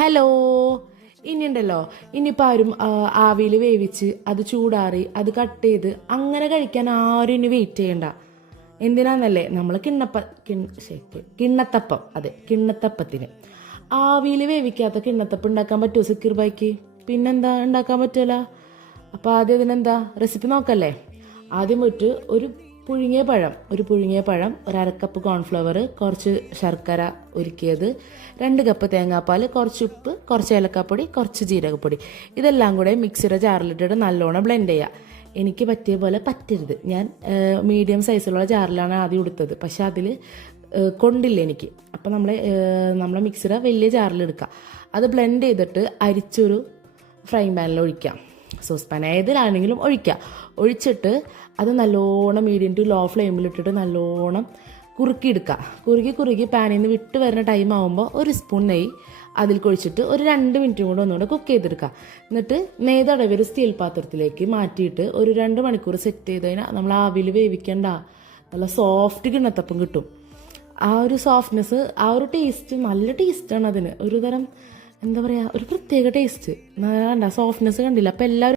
Hello. ഇനിയുണ്ടല്ലോ, ഇനിയിപ്പോൾ ആരും ആവിയിൽ വേവിച്ച് അത് ചൂടാറി അത് കട്ട് ചെയ്ത് അങ്ങനെ കഴിക്കാൻ ആരും ഇനി വെയിറ്റ് ചെയ്യണ്ട. എന്തിനാന്നല്ലേ, നമ്മൾ കിണ്ണത്തപ്പം, അതെ കിണ്ണത്തപ്പത്തിന് ആവിയിൽ വേവിക്കാത്ത കിണ്ണത്തപ്പം ഉണ്ടാക്കാൻ പറ്റുമോ സിക്കിർ ബായിക്ക്? പിന്നെന്താ, ഉണ്ടാക്കാൻ പറ്റുമല്ല. അപ്പോൾ ആദ്യം അതിനെന്താ റെസിപ്പി നോക്കല്ലേ. ആദ്യം ഒരു പുഴുങ്ങിയ പഴം, ഒരു അരക്കപ്പ് കോൺഫ്ലവർ, കുറച്ച് ശർക്കര ഉരുക്കിയത്, 2 കപ്പ് തേങ്ങാപ്പാൽ, കുറച്ച് ഉപ്പ്, കുറച്ച് ഏലക്കാപ്പൊടി, കുറച്ച് ജീരകപ്പൊടി, ഇതെല്ലാം കൂടെ മിക്സിയുടെ ജാറിലിട്ടിട്ട് നല്ലോണം ബ്ലെൻഡ് ചെയ്യുക. എനിക്ക് പറ്റിയ പോലെ പറ്റരുത്. ഞാൻ മീഡിയം സൈസിലുള്ള ജാറിലാണ് ആദ്യം എടുത്തത്, പക്ഷെ അതിൽ കൊണ്ടില്ല എനിക്ക്. അപ്പം നമ്മളെ മിക്സിയുടെ വലിയ ജാറിലെടുക്കുക. അത് ബ്ലെൻഡ് ചെയ്തിട്ട് അരിച്ചൊരു ഫ്രൈ പാനിൽ ഒഴിക്കാം. സോസ് പാൻ ഏതിലാണെങ്കിലും ഒഴിച്ചിട്ട് അത് നല്ലോണം മീഡിയം ടു ലോ ഫ്ലെയിമിലിട്ടിട്ട് നല്ലോണം കുറുക്കി പാനിൽ നിന്ന് വിട്ട് വരുന്ന ടൈം ആകുമ്പോൾ ഒരു സ്പൂൺ നെയ്യ് അതിൽ കൊഴിച്ചിട്ട് ഒരു 2 മിനിറ്റും കൂടെ ഒന്നുകൂടെ കുക്ക് ചെയ്തെടുക്കുക. എന്നിട്ട് നെയ്തടവി ഒരു സ്റ്റീൽ പാത്രത്തിലേക്ക് മാറ്റിയിട്ട് ഒരു 2 മണിക്കൂർ സെറ്റ് ചെയ്ത് കഴിഞ്ഞാൽ നമ്മൾ ആവിയിൽ വേവിക്കേണ്ട നല്ല സോഫ്റ്റ് കിണ്ണത്തപ്പം കിട്ടും. ആ ഒരു സോഫ്റ്റ്നെസ്, ആ ഒരു ടേസ്റ്റ് നല്ല ടേസ്റ്റാണ് അതിന്. ഒരു തരം എന്താ പറയുക, ഒരു പ്രത്യേക ടേസ്റ്റ്. സോഫ്റ്റ്നെസ് കണ്ടില്ല. അപ്പം എല്ലാവരും